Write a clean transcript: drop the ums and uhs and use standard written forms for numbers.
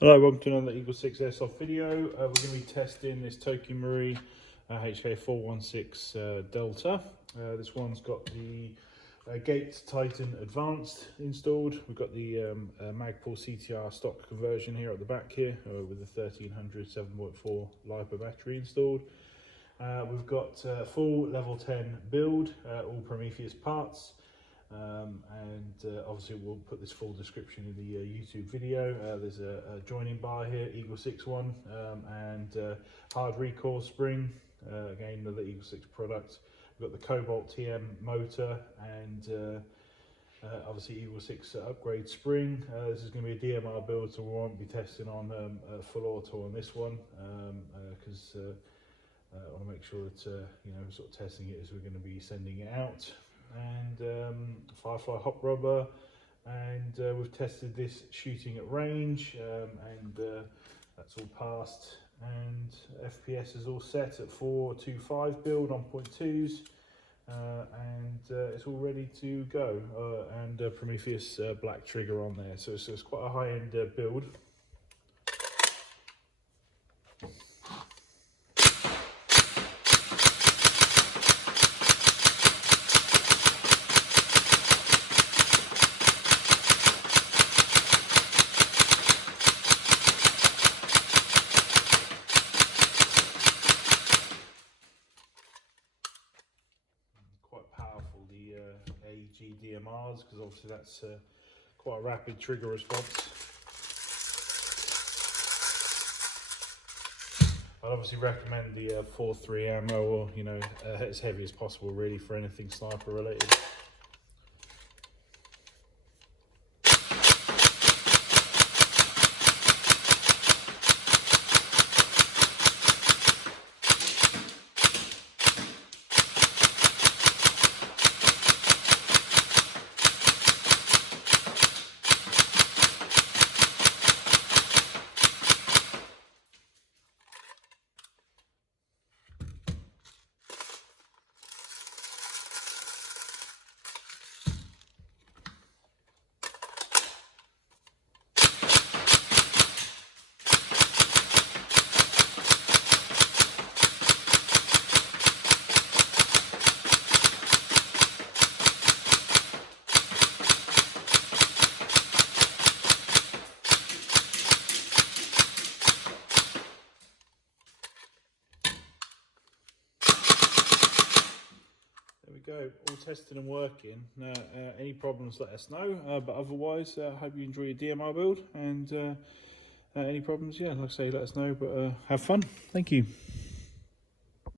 Hello, welcome to another EagleSix Airsoft video. We're going to be testing this Tokyo Marui HK416 Delta. This one's got the Gate Titan Advanced installed. We've got the Magpul CTR stock conversion here at the back here with the 1300 7.4 LiPo battery installed. We've got full level 10 build, all Prometheus parts. Obviously we'll put this full description in the YouTube video. There's a joining bar here, EagleSix one, and hard recoil spring, again another EagleSix product. We've got the Cobalt TM motor and obviously EagleSix upgrade spring. This is going to be a DMR build, so we won't be testing on full auto on this one because I want to make sure that sort of testing it as we're going to be sending it out. And Firefly Hop Rubber, and we've tested this shooting at range, and that's all passed, and FPS is all set at 425 build on 0.2s, and it's all ready to go, and Prometheus black trigger on there, so it's quite a high-end build. Quite powerful, the AEG DMRs, because obviously that's quite a rapid trigger response. I'd obviously recommend the 4.3 ammo, or as heavy as possible really for anything sniper related. Go, all tested and working. Now, any problems, let us know. But otherwise, I hope you enjoy your DMR build. And any problems, yeah, like I say, let us know. But have fun. Thank you.